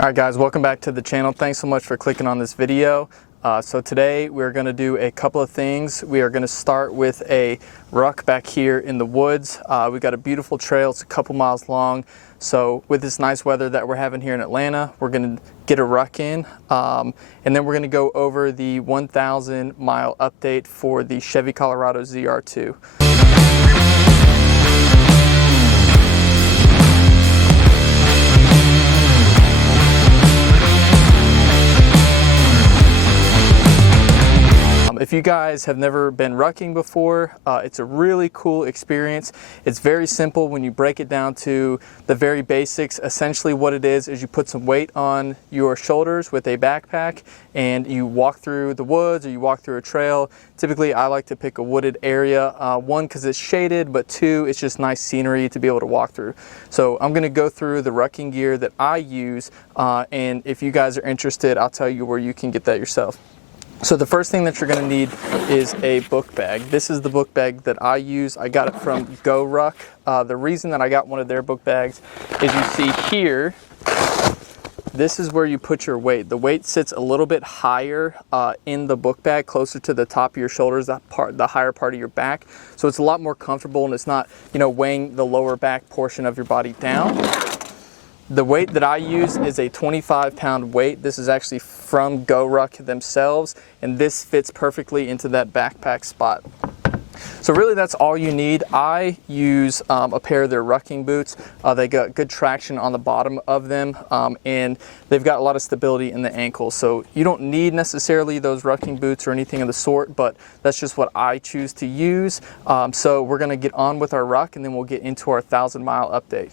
Alright guys, welcome back to the channel. Thanks so much for clicking on this video. So today we're going to do a couple of things. We are going to start with a ruck back here in the woods. We've got a beautiful trail, it's a couple miles long. So with this nice weather that we're having here in Atlanta, we're going to get a ruck in. And then we're going to go over the 1,000 mile update for the Chevy Colorado ZR2. If you guys have never been rucking before, it's a really cool experience. It's very simple when you break it down to the very basics. Essentially what it is you put some weight on your shoulders with a backpack and you walk through the woods or you walk through a trail. Typically I like to pick a wooded area, one because it's shaded, but two, it's just nice scenery to be able to walk through. So I'm going to go through the rucking gear that I use, and if you guys are interested, I'll tell you where you can get that yourself. So the first thing that you're going to need is a book bag. This is the book bag that I use. I got it from GoRuck. The reason that I got one of their book bags is you see here, this is where you put your weight. The weight sits a little bit higher in the book bag, closer to the top of your shoulders, the higher part of your back. So it's a lot more comfortable and it's not, weighing the lower back portion of your body down. The weight that I use is a 25-pound weight. This is actually from GoRuck themselves, and this fits perfectly into that backpack spot. So really that's all you need. I use a pair of their rucking boots. They got good traction on the bottom of them, and they've got a lot of stability in the ankles. So you don't need necessarily those rucking boots or anything of the sort, but that's just what I choose to use. So we're gonna get on with our ruck, and then we'll get into our 1,000-mile update.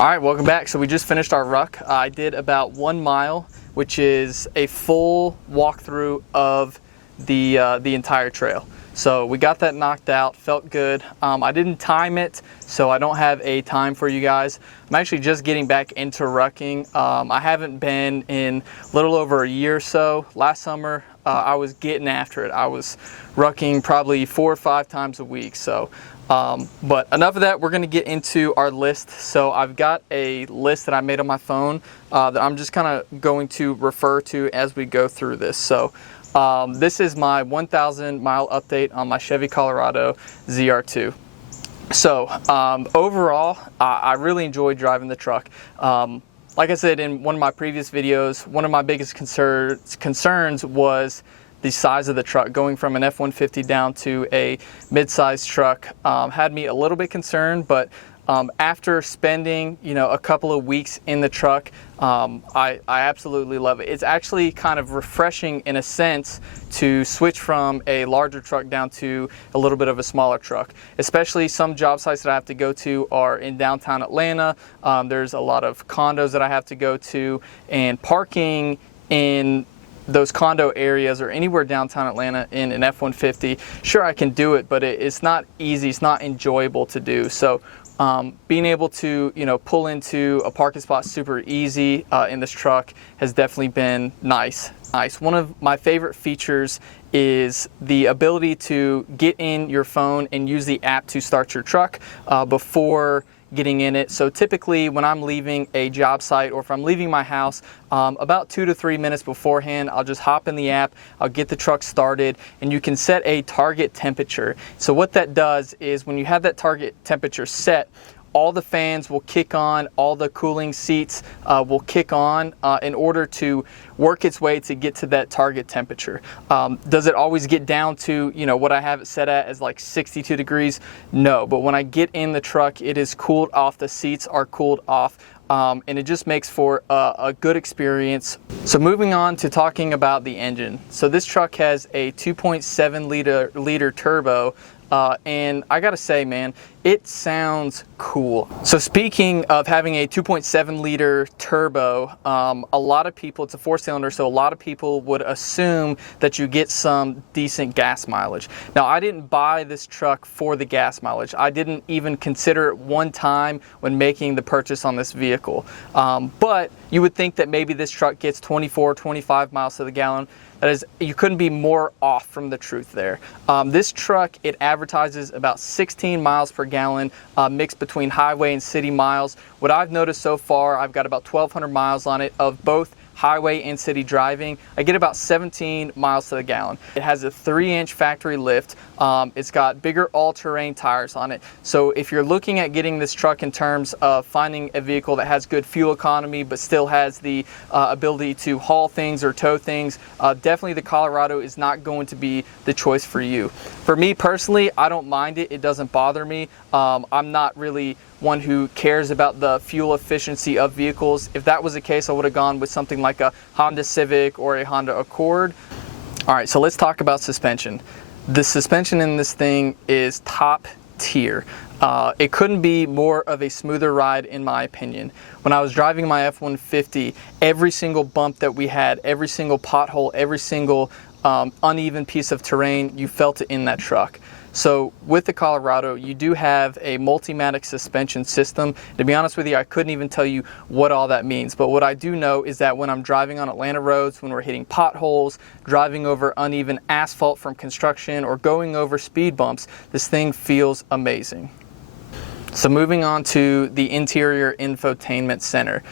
All right, welcome back. So we just finished our ruck. I did about 1 mile, which is a full walkthrough of the entire trail. So we got that knocked out, felt good. I didn't time it, so I don't have a time for you guys. I'm actually just getting back into rucking. I haven't been in a little over a year or so. Last summer, I was getting after it. I was rucking probably 4 or 5 times a week. So. But enough of that, we're going to get into our list. So I've got a list that I made on my phone that I'm just kind of going to refer to as we go through this. So this is my 1,000 mile update on my Chevy Colorado ZR2. So overall, I really enjoyed driving the truck. Like I said in one of my previous videos, one of my biggest concerns was the size of the truck. Going from an F-150 down to a mid-sized truck had me a little bit concerned, but after spending a couple of weeks in the truck, I absolutely love it. It's actually kind of refreshing in a sense to switch from a larger truck down to a little bit of a smaller truck. Especially some job sites that I have to go to are in downtown Atlanta. There's a lot of condos that I have to go to, and parking in those condo areas or anywhere downtown Atlanta in an F-150, sure, I can do it, but it's not easy, it's not enjoyable to do. So being able to, pull into a parking spot super easy in this truck has definitely been nice. One of my favorite features is the ability to get in your phone and use the app to start your truck before getting in it. So typically when I'm leaving a job site or if I'm leaving my house, about 2 to 3 minutes beforehand, I'll just hop in the app, I'll get the truck started, and you can set a target temperature. So what that does is when you have that target temperature set, all the fans will kick on, all the cooling seats will kick on in order to work its way to get to that target temperature. Does it always get down to, what I have it set at as like 62 degrees? No, but when I get in the truck, it is cooled off, the seats are cooled off, and it just makes for a good experience. So moving on to talking about the engine. So this truck has a 2.7 liter turbo, and I gotta say, man, it sounds cool. So speaking of having a 2.7 liter turbo, a lot of people, it's a 4-cylinder, so a lot of people would assume that you get some decent gas mileage. Now, I didn't buy this truck for the gas mileage. I didn't even consider it one time when making the purchase on this vehicle. But you would think that maybe this truck gets 24, 25 miles to the gallon. That is, you couldn't be more off from the truth there. This truck, it advertises about 16 miles per gallon, mixed between highway and city miles. What I've noticed so far, I've got about 1,200 miles on it of both highway and city driving. I get about 17 miles to the gallon. It has a 3-inch factory lift. It's got bigger all-terrain tires on it. So if you're looking at getting this truck in terms of finding a vehicle that has good fuel economy but still has the ability to haul things or tow things, definitely the Colorado is not going to be the choice for you. For me personally, I don't mind it. It doesn't bother me. I'm not really one who cares about the fuel efficiency of vehicles. If that was the case, I would have gone with something like a Honda Civic or a Honda Accord. All right, so let's talk about suspension. The suspension in this thing is top tier. It couldn't be more of a smoother ride in my opinion. When I was driving my F-150, every single bump that we had, every single pothole, every single uneven piece of terrain, you felt it in that truck. So with the Colorado, you do have a Multimatic suspension system. To be honest with you, I couldn't even tell you what all that means. But what I do know is that when I'm driving on Atlanta roads, when we're hitting potholes, driving over uneven asphalt from construction, or going over speed bumps, this thing feels amazing. So moving on to the interior infotainment center.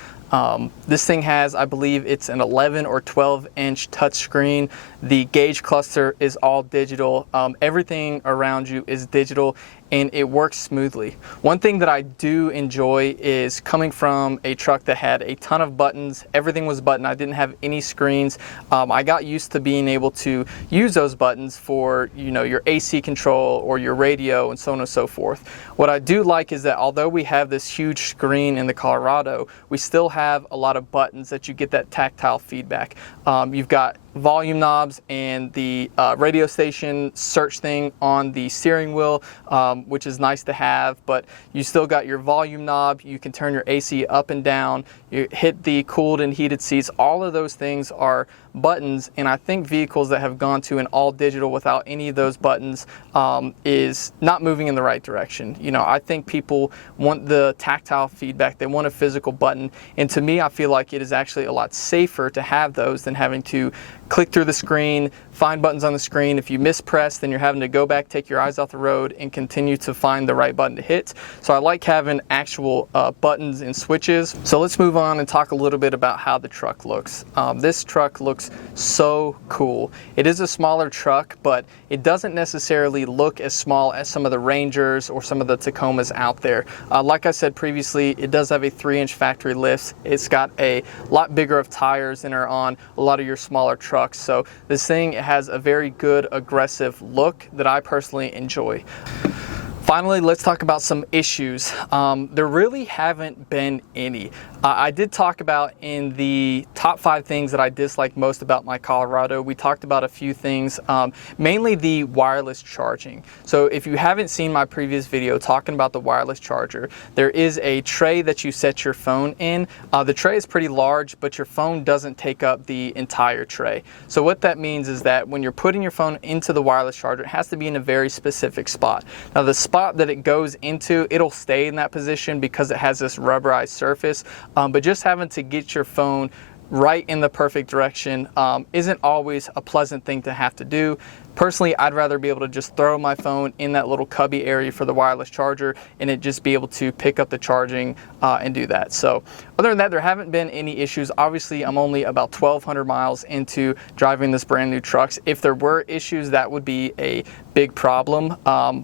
This thing has, I believe it's an 11 or 12-inch touchscreen. The gauge cluster is all digital. Everything around you is digital, and it works smoothly. One thing that I do enjoy is coming from a truck that had a ton of buttons. Everything was button. I didn't have any screens. I got used to being able to use those buttons for, your AC control or your radio and so on and so forth. What I do like is that although we have this huge screen in the Colorado, we still have a lot of buttons that you get that tactile feedback. You've got volume knobs and the radio station search thing on the steering wheel, which is nice to have, but you still got your volume knob. You can turn your AC up and down. You hit the cooled and heated seats. All of those things are buttons, and I think vehicles that have gone to an all digital without any of those buttons is not moving in the right direction. I think people want the tactile feedback. They want a physical button, and to me, I feel like it is actually a lot safer to have those than having to click through the screen, find buttons on the screen. If you mispress, then you're having to go back, take your eyes off the road, and continue to find the right button to hit. So I like having actual buttons and switches. So let's move on and talk a little bit about how the truck looks. This truck looks so cool. It is a smaller truck, but it doesn't necessarily look as small as some of the Rangers or some of the Tacomas out there. Like I said previously, it does have a 3-inch factory lift. It's got a lot bigger of tires than are on a lot of your smaller trucks. So this thing has a very good aggressive look that I personally enjoy. Finally, let's talk about some issues. There really haven't been any. I did talk about in the top 5 things that I dislike most about my Colorado. We talked about a few things, mainly the wireless charging. So if you haven't seen my previous video talking about the wireless charger, there is a tray that you set your phone in. The tray is pretty large, but your phone doesn't take up the entire tray. So what that means is that when you're putting your phone into the wireless charger, it has to be in a very specific spot. Now the spot that it goes into, it'll stay in that position because it has this rubberized surface, but just having to get your phone right in the perfect direction isn't always a pleasant thing to have to do. Personally, I'd rather be able to just throw my phone in that little cubby area for the wireless charger and it just be able to pick up the charging and do that. So other than that, there haven't been any issues. Obviously, I'm only about 1,200 miles into driving this brand new truck. If there were issues, that would be a big problem.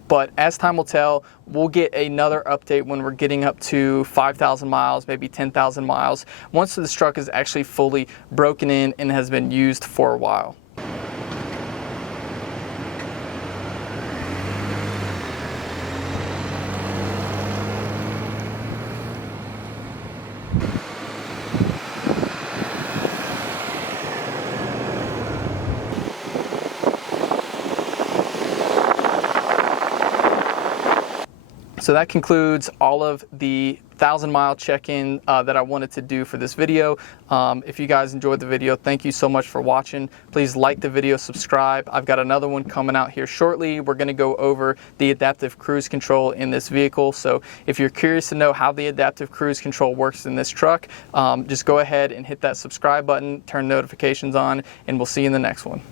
But as time will tell, we'll get another update when we're getting up to 5,000 miles, maybe 10,000 miles, once this truck is actually fully broken in and has been used for a while. So that concludes all of the 1,000-mile check-in that I wanted to do for this video. If you guys enjoyed the video, thank you so much for watching. Please like the video, subscribe. I've got another one coming out here shortly. We're going to go over the adaptive cruise control in this vehicle. So if you're curious to know how the adaptive cruise control works in this truck, just go ahead and hit that subscribe button, turn notifications on, and we'll see you in the next one.